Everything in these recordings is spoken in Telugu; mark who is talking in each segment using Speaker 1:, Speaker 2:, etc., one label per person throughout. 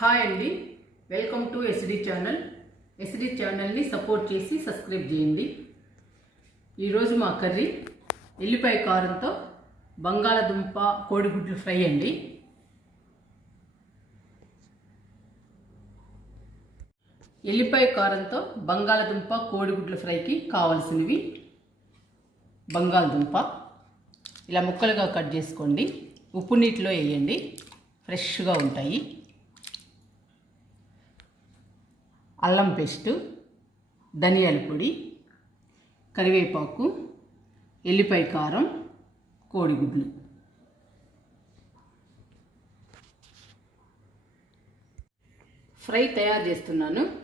Speaker 1: హాయ్ అండి. Welcome to S D channel. S D ఛానల్ని సపోర్ట్ చేసి సబ్స్క్రైబ్ చేయండి. ఈరోజు మా కర్రీ ఎల్లిపాయ కారంతో బంగాళదుంప కోడిగుడ్లు ఫ్రై అండి. ఎల్లిపాయ కారంతో బంగాళదుంప కోడిగుడ్ల ఫ్రైకి కావలసినవి బంగాళదుంప. ఇలా ముక్కలుగా కట్ చేసుకోండి. ఉప్పు నీటిలో వేయండి. ఫ్రెష్గా ఉంటాయి. అల్లం పేస్టు ధనియాల పొడి కరివేపాకు ఎల్లిపాయ కారం కోడిగుడ్లు ఫ్రై తయారు చేస్తున్నాను.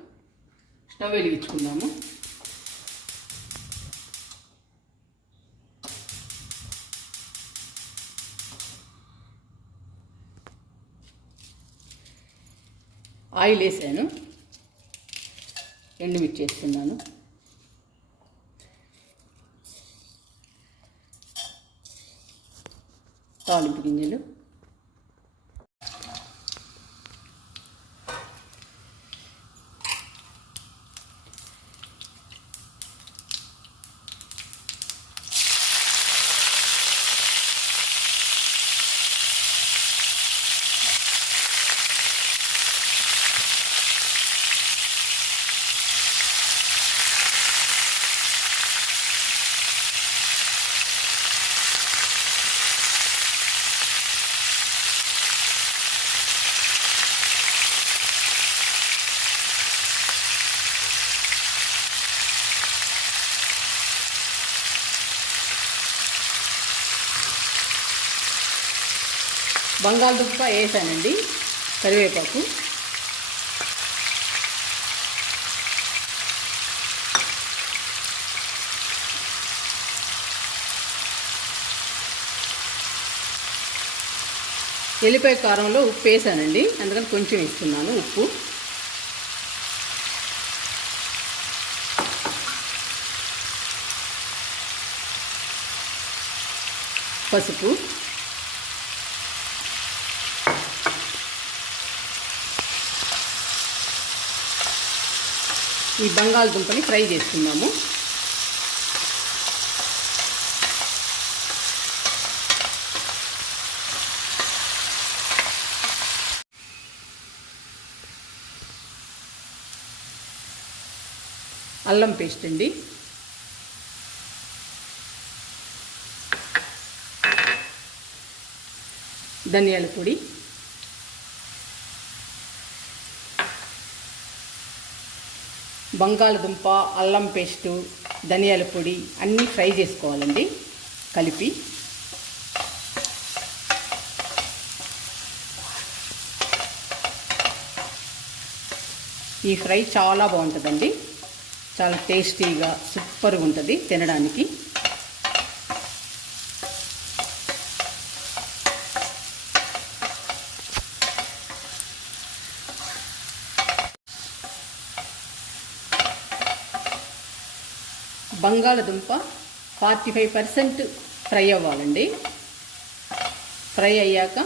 Speaker 1: స్టవ్ వెలిగించుకుందాము. ఆయిల్ వేసాను. ఎండుమిర్చి వేస్తున్నాను తాలింపు గింజలు. బంగాళదుంప వేసానండి కరివేపాకు. ఎల్లిపాయ కారంలో ఉప్పు వేసానండి అందుకని కొంచెం వేస్తున్నాను ఉప్పు. పసుపు. ఈ బంగాళదుంపని ఫ్రై చేసుకుందాము. అల్లం పేస్ట్ అండి. ధనియాల పొడి. బంగాళదుంప అల్లం పేస్టు ధనియాల పొడి అన్నీ ఫ్రై చేసుకోవాలండి. కలిపి. ఈ ఫ్రై చాలా బాగుంటుందండి. చాలా టేస్టీగా సూపర్గా ఉంటుంది తినడానికి. బంగాళదుంప ఫార్టీ ఫైవ్ పర్సెంట్ ఫ్రై అవ్వాలండి. ఫ్రై అయ్యాక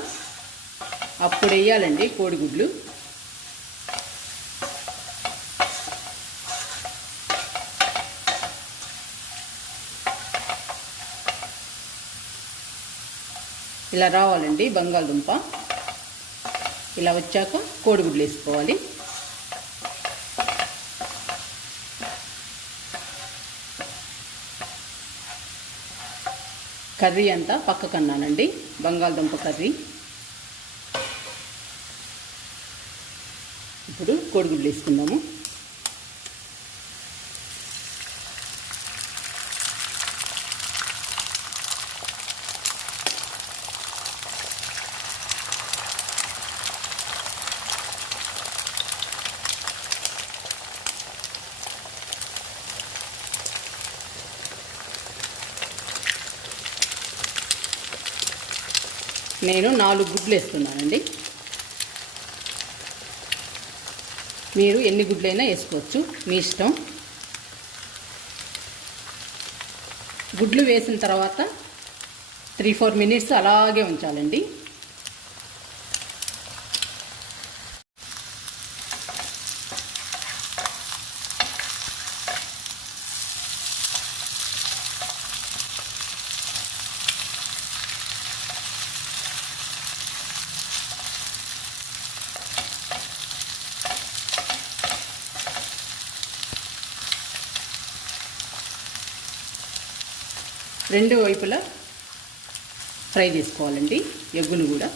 Speaker 1: అప్పుడు వేయాలండి కోడిగుడ్లు. ఇలా రావాలండి బంగాళదుంప. ఇలా వచ్చాక కోడిగుడ్లు వేసుకోవాలి. కర్రీ అంతా పక్కకన్నానండి బంగాళదుంప కర్రీ. ఇప్పుడు కోడిగుడ్లు వేసుకుందాము. నేను నాలుగు గుడ్లు వేస్తున్నానండి. మీరు ఎన్ని గుడ్లైనా వేసుకోవచ్చు మీ ఇష్టం. గుడ్లు వేసిన తర్వాత త్రీ ఫోర్ మినిట్స్ అలాగే ఉంచాలండి. రెండు వైపులా ఫ్రై చేసుకోవాలండి ఎగ్గును కూడా.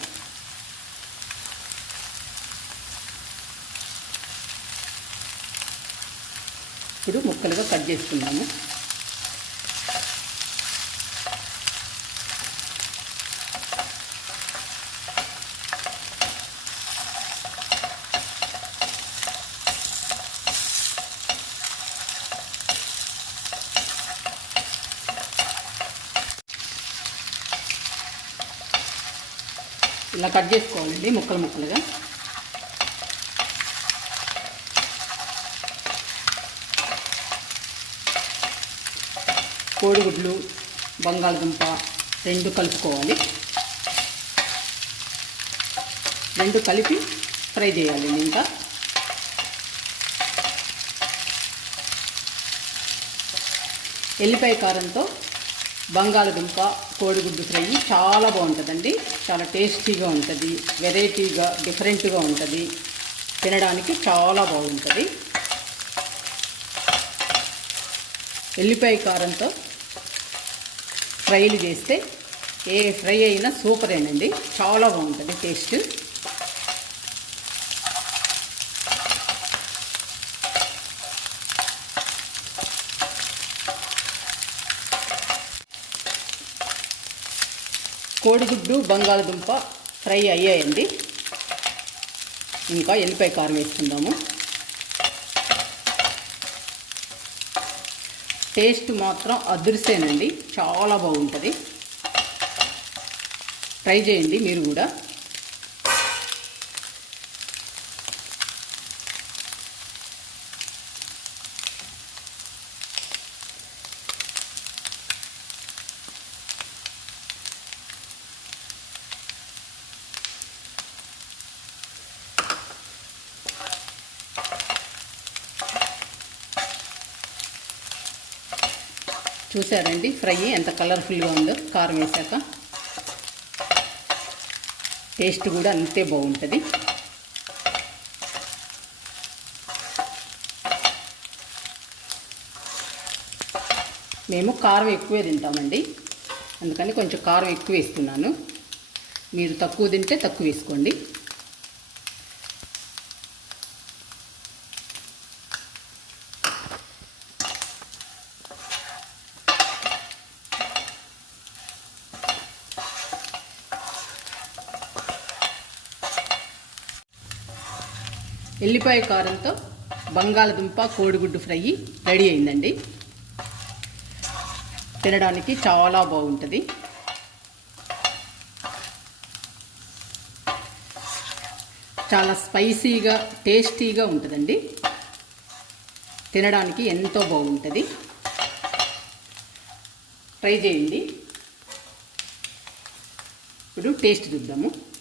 Speaker 1: ఇప్పుడు ముక్కలుగా కట్ చేసుకున్నాము. ఇలా కట్ చేసుకోవాలండి ముక్కలు ముక్కలుగా. కోడిగుడ్లు బంగాళదుంప రెండు కలుపుకోవాలి. రెండు కలిపి ఫ్రై చేయాలండి ఇంకా. ఎల్లిపాయ కారంతో బంగాళదుంప కోడిగుడ్డు ఫ్రై చాలా బాగుంటుందండి. చాలా టేస్టీగా ఉంటుంది వెరైటీగా డిఫరెంట్గా ఉంటుంది. తినడానికి చాలా బాగుంటుంది. ఎల్లిపాయ కారంతో ఫ్రైలు చేస్తే ఏ ఫ్రై అయినా సూపరేనండి. చాలా బాగుంటుంది టేస్ట్. కోడిగుడ్డు బంగాళదుంప ఫ్రై అయ్యాయండి. ఇంకా ఎల్లిపాయ కారం వేసుకుందాము. టేస్ట్ మాత్రం అదృశ్యనండి చాలా బాగుంటుంది. ట్రై చేయండి మీరు కూడా. చూసారండి? ఫ్రై ఎంత కలర్ఫుల్గా ఉందో కారం వేసాక. టేస్ట్ కూడా అంతే బాగుంటుంది. మేము కారం ఎక్కువే తింటామండి. అందుకని కొంచెం కారం ఎక్కువ వేస్తున్నాను. మీరు తక్కువ తింటే తక్కువ వేసుకోండి. ఎల్లిపాయ కారంతో బంగాళదుంప కోడిగుడ్డు ఫ్రై రెడీ అయిందండి. తినడానికి చాలా బాగుంటుంది. చాలా స్పైసీగా టేస్టీగా ఉంటుందండి. తినడానికి ఎంతో బాగుంటుంది. ట్రై చేయండి. ఇప్పుడు టేస్ట్ చూద్దాము.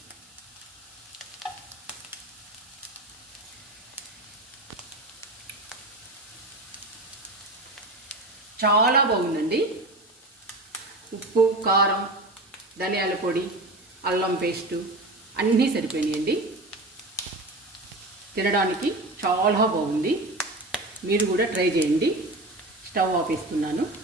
Speaker 1: చాలా బాగుందండి. ఉప్పు కారం ధనియాల పొడి అల్లం పేస్టు అన్నీ సరిపోయినాయండి. తినడానికి చాలా బాగుంది. మీరు కూడా ట్రై చేయండి. స్టవ్ ఆపేస్తున్నాను.